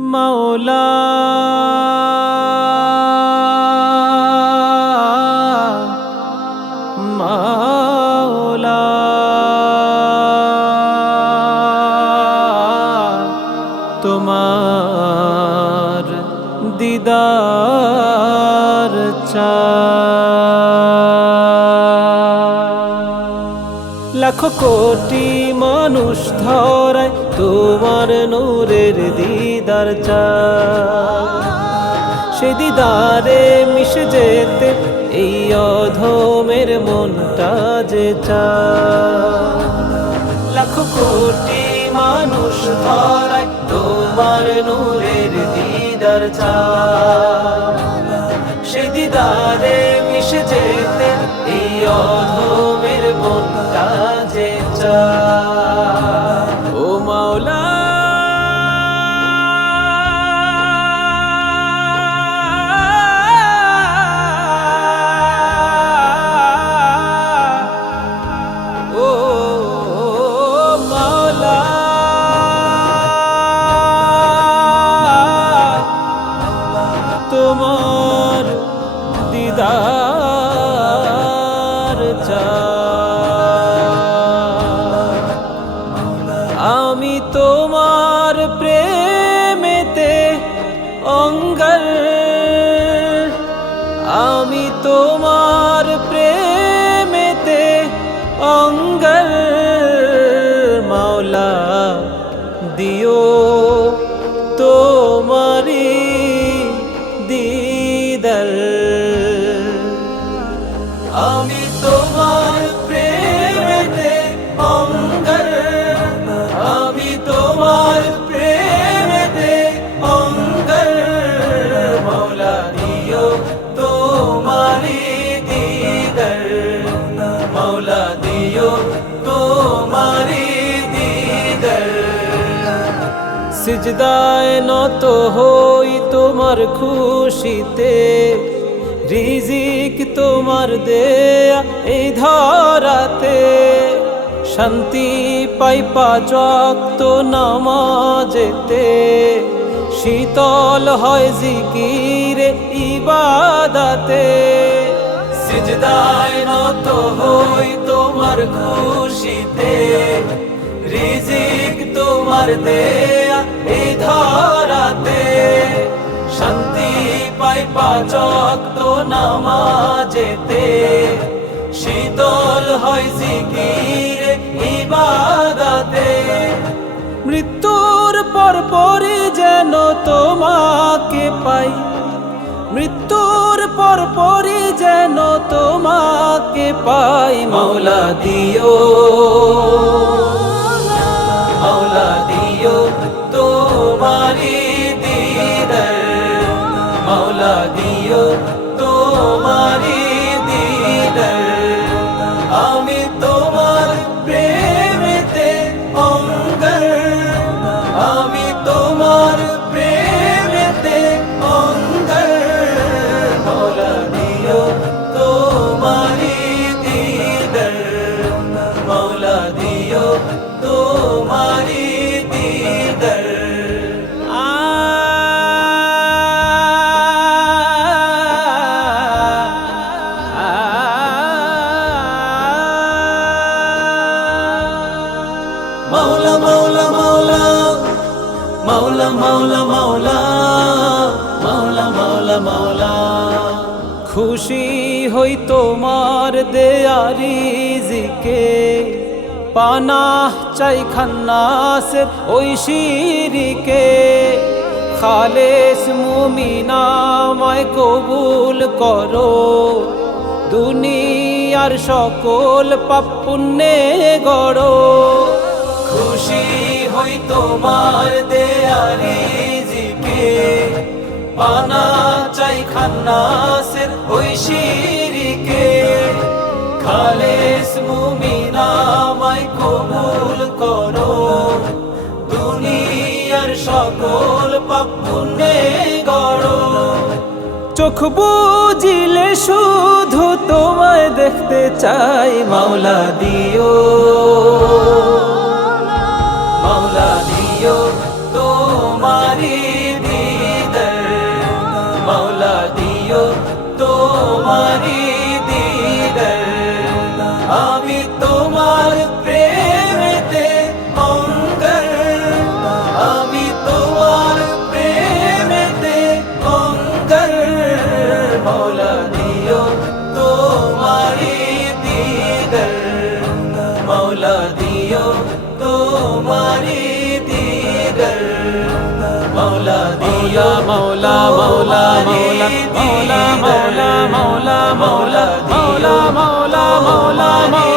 মৌলা। মৌলা। তোমার দিদার চা লাখ কোটি মানুষ ধরায় তোমার নূরের দিদার সে দিদারে মিশে যেতে এই অধমের মনটা যে লাখ কোটি মানুষ ধরায় তোমার নূরের দিদার সে দিদারে মিশে যেতে এই অধমের মনটা যে চায়। আমি তোমার প্রেমেতে অঙ্গর আমি তোমার প্রেমেতে অঙ্গর মৌলা দিও তোমারি দিদর। মৌলা দিও তোমারি দিদর। সিজদায় নত হই তোমার খুশিতে। রিজিক তোমার দেয়া এই ধরাতে। শান্তি পাই পাচক নামাজেতে। শীতল হয় জিকিরে ইবাদাতে। সিজদায় নত হই তোমার খুশিতে। রিজিক তোমার দেয়া পাচক তো নামাজেতে শীতল হয় জিকিরে ইবাদাতে। মৃত্যুর পর পরে যেন তোমাকে পাই। মৃত্যুর পর পরে যেন তোমাকে পাই। মাওলা দিও। মাওলা দিও তোমারি মাওলা মাওলা মাওলা মাওলা মাওলা। খুশি হই তোমার দেয়ারি জিকে। পানা চাই খান্নাসের ওই শিরিকে খালেস মুমিনামায় কবুল করো। দুনিয়ার সকল পাপ পুণ্যে গড়ো। খুশি হই তোমার দেয়ারি জিকে। পানা চাই খান্নাসের ওই শিরিকে। খালেস মুমিনামায় কবুল করো। দুনিয়ার সকল পাপ পুণ্যে গড়ো। চোখ বুঝিলে শুধু তোমায় দেখতে চাই, মাওলা দিও। প্রিয় তোমারি দিদর আমি তোমার প্রেমেতে অঙ্গর। আমি তোমার প্রেমেতে অঙ্গর। মৌলা দিও তোমারি দিদর মৌলা দিও তোমারি মৌলা দিও মৌলা মৌলা মৌলা মৌলা মৌলা মৌলা মৌলা মৌলা মৌলা মৌলা মৌলা